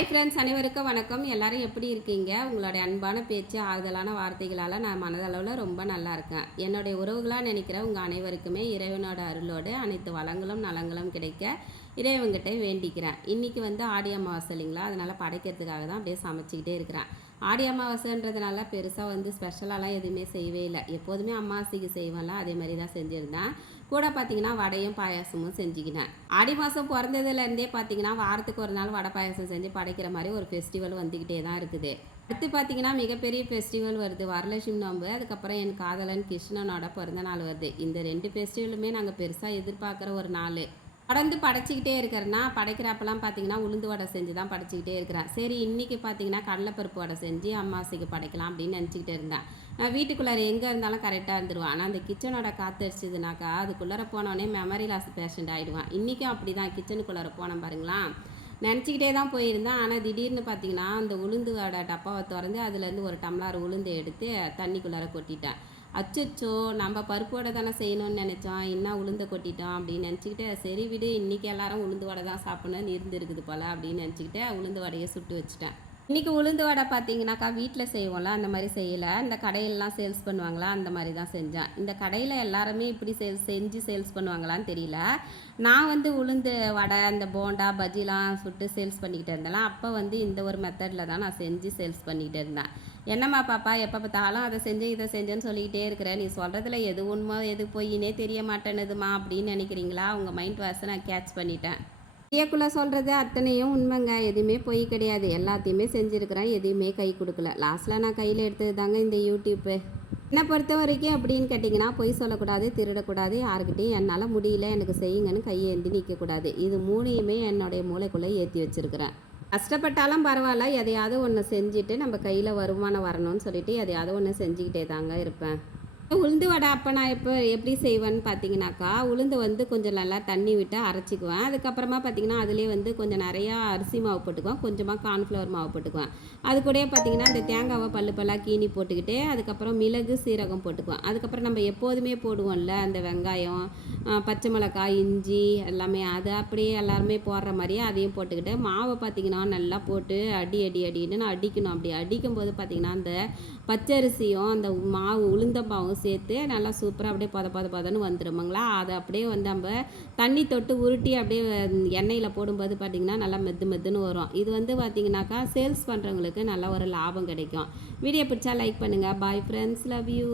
Hi friends, அனைவருக்கும் வணக்கம். எல்லாரும் எப்படி இருக்கீங்க? உங்களுடைய அன்பான பேச்சு, ஆறுதலான வார்த்தைகளால் நான் மனதளவில் ரொம்ப நல்லா இருக்கேன். என்னுடைய உறவுகளாக நினைக்கிற உங்கள் அனைவருக்குமே இறைவனோட அருளோடு அனைத்து வளங்களும் நலங்களும் கிடைக்க இறைவன்கிட்ட வேண்டிக்கிறேன். இன்றைக்கி ஆடி அமாவாசை இல்லைங்களா, அதனால் படைக்கிறதுக்காக தான் அப்படியே சமைச்சிக்கிட்டே இருக்கிறேன். ஆடி அமாவாசைன்றதுனால பெருசாக ஸ்பெஷலாலாம் எதுவுமே செய்யவே இல்லை. எப்போதுமே அமாவாசைக்கு செய்வேன்ல, அதே மாதிரி தான் செஞ்சுருந்தேன். கூட பார்த்திங்கன்னா வடையும் பாயாசமும் செஞ்சுக்கினேன். ஆடி மாதம் பிறந்ததுலேருந்தே பார்த்திங்கன்னா வாரத்துக்கு ஒரு நாள் வடை பாயாசம் செஞ்சு படைக்கிற மாதிரி ஒரு ஃபெஸ்டிவல் வந்துக்கிட்டே தான் இருக்குது. அடுத்து பார்த்திங்கன்னா மிகப்பெரிய ஃபெஸ்டிவல் வருது, வரலட்சுமி நோன்பு. அதுக்கப்புறம் என் காதலன் கிருஷ்ணனோட பிறந்த நாள் வருது. இந்த 2 ஃபெஸ்டிவலுமே நாங்கள் பெருசாக எதிர்பார்க்குற ஒரு நாள். தொடர்ந்து படைச்சிக்கிட்டே இருக்கிறேன்னா, படைக்கிறப்பெல்லாம் பார்த்திங்கன்னா உளுந்து வடை செஞ்சு தான் படைச்சிக்கிட்டே இருக்கிறேன். சரி, இன்றைக்கி பார்த்திங்கன்னா கடலைப்பருப்பு வடை செஞ்சு அமாவாசைக்கு படைக்கலாம் அப்படின்னு நினச்சிக்கிட்டு இருந்தேன். நான் வீட்டுக்குள்ளார எங்கே இருந்தாலும் கரெக்டாக இருந்துருவேன். ஆனால் அந்த கிச்சனோட காற்று அடிச்சதுனாக்கா அதுக்குள்ளார போனோடனே மெமரி லாஸ் பேஷண்ட் ஆகிடுவேன். இன்றைக்கும் அப்படி தான் கிச்சனுக்குள்ளார போனேன் பாருங்களா. நினச்சிக்கிட்டே தான் போயிருந்தேன். ஆனால் திடீர்னு பார்த்திங்கன்னா அந்த உளுந்து வடை டப்பாவை திறந்து அதுலேருந்து ஒரு டம்ளர் உளுந்து எடுத்து தண்ணிக்குள்ளார கொட்டிட்டேன். அச்சச்சோ, நம்ம பருப்பு வடை தானே செய்யணும்னு நினச்சோம், என்ன உளுந்தை கொட்டிட்டோம் அப்படின்னு நினச்சிக்கிட்டு, சரி விடு, இன்றைக்கி எல்லாரும் உளுந்து வடை தான் சாப்பிட்ணுன்னு இருந்துருக்குது போல் அப்படின்னு நினச்சிக்கிட்டு உளுந்து வடையை சுட்டு வச்சுட்டேன். இன்றைக்கி உளுந்து வடை பார்த்தீங்கன்னாக்கா வீட்டில் செய்வோம்ல, அந்த மாதிரி செய்யலை. இந்த கடையிலலாம் சேல்ஸ் பண்ணுவாங்களா, அந்த மாதிரி தான் செஞ்சேன். இந்த கடையில் எல்லாருமே இப்படி செஞ்சு சேல்ஸ் பண்ணுவாங்களான்னு தெரியல. நான் உளுந்து வடை, இந்த போண்டா பஜ்ஜிலாம் சுட்டு சேல்ஸ் பண்ணிக்கிட்டு இருந்தேன். அப்போ இந்த ஒரு மெத்தடில் தான் நான் செஞ்சு சேல்ஸ் பண்ணிக்கிட்டு இருந்தேன். என்னம்மா பாப்பா, எப்போ பார்த்தாலும் அதை செஞ்சேன் இதை செஞ்சேன்னு சொல்லிக்கிட்டே இருக்கிறேன், நீ சொல்கிறதுல எது உண்மை எது பொய்னே தெரிய மாட்டேனுதுமா அப்படின்னு நினைக்கிறீங்களா? உங்கள் மைண்ட் வாஷை நான் கேட்ச் பண்ணிட்டேன். ஐயாக்குள்ளே சொல்கிறது அத்தனையும் உண்மைங்க, எதுவுமே பொய் கிடையாது. எல்லாத்தையுமே செஞ்சுருக்கிறேன், எதையுமே கை கொடுக்கல. லாஸ்ட்டில் நான் கையில் எடுத்தது தாங்க இந்த யூடியூப்பு. என்னை பொறுத்த வரைக்கும் அப்படின்னு கேட்டிங்கன்னா, பொய் சொல்லக்கூடாது, திருடக்கூடாது, யாருக்கிட்டையும் என்னால் முடியல எனக்கு செய்யுங்கன்னு கையேந்தி நிற்கக்கூடாது. இது 3யுமே என்னுடைய மூளைக்குள்ளே ஏற்றி வச்சுருக்கிறேன். கஷ்டப்பட்டாலும் பரவாயில்ல, எதையாவது ஒன்று செஞ்சுட்டு நம்ம கையில் வருமானம் வரணும்னு சொல்லிட்டு எதையாவது ஒன்று செஞ்சுக்கிட்டே தாங்க இருப்பேன். உளுந்து வடை அப்போ நான் எப்படி செய்வேன்னு பார்த்தீங்கன்னாக்கா, உளுந்து கொஞ்சம் நல்லா தண்ணி விட்டு அரைச்சிக்குவேன். அதுக்கப்புறமா பார்த்திங்கன்னா அதிலே கொஞ்சம் நிறையா அரிசி மாவு போட்டுக்குவேன், கொஞ்சமாக கார்ன்ஃப்ளவர் மாவு போட்டுக்குவேன். அது கூடயே பார்த்திங்கன்னா அந்த தேங்காவை பல்லாக கீனி போட்டுக்கிட்டு அதுக்கப்புறம் மிளகு சீரகம் போட்டுக்குவேன். அதுக்கப்புறம் நம்ம எப்போதுமே போடுவோம்ல அந்த வெங்காயம், பச்சை மிளகாய், இஞ்சி எல்லாமே, அது அப்படியே எல்லாருமே போடுற மாதிரியே அதையும் போட்டுக்கிட்டு மாவை பார்த்திங்கன்னா நல்லா போட்டு அடின்னு நான் அடிக்கணும். அப்படி அடிக்கும்போது பார்த்திங்கன்னா அந்த பச்சரிசியும் அந்த மாவு உளுந்தம்பாவும் சேர்த்து நல்லா சூப்பராக அப்படியே பதன்னு வந்துடுமாங்களா. அதை அப்படியே நம்ம தண்ணி தொட்டு உருட்டி அப்படியே எண்ணெயில் போடும்போது பார்த்திங்கன்னா நல்லா மெத்துன்னு வரும். இது பார்த்திங்கனாக்கா சேல்ஸ் பண்ணுறவங்களுக்கு நல்ல ஒரு லாபம் கிடைக்கும். வீடியோ பிடிச்சா லைக் பண்ணுங்கள். Bye friends, love you.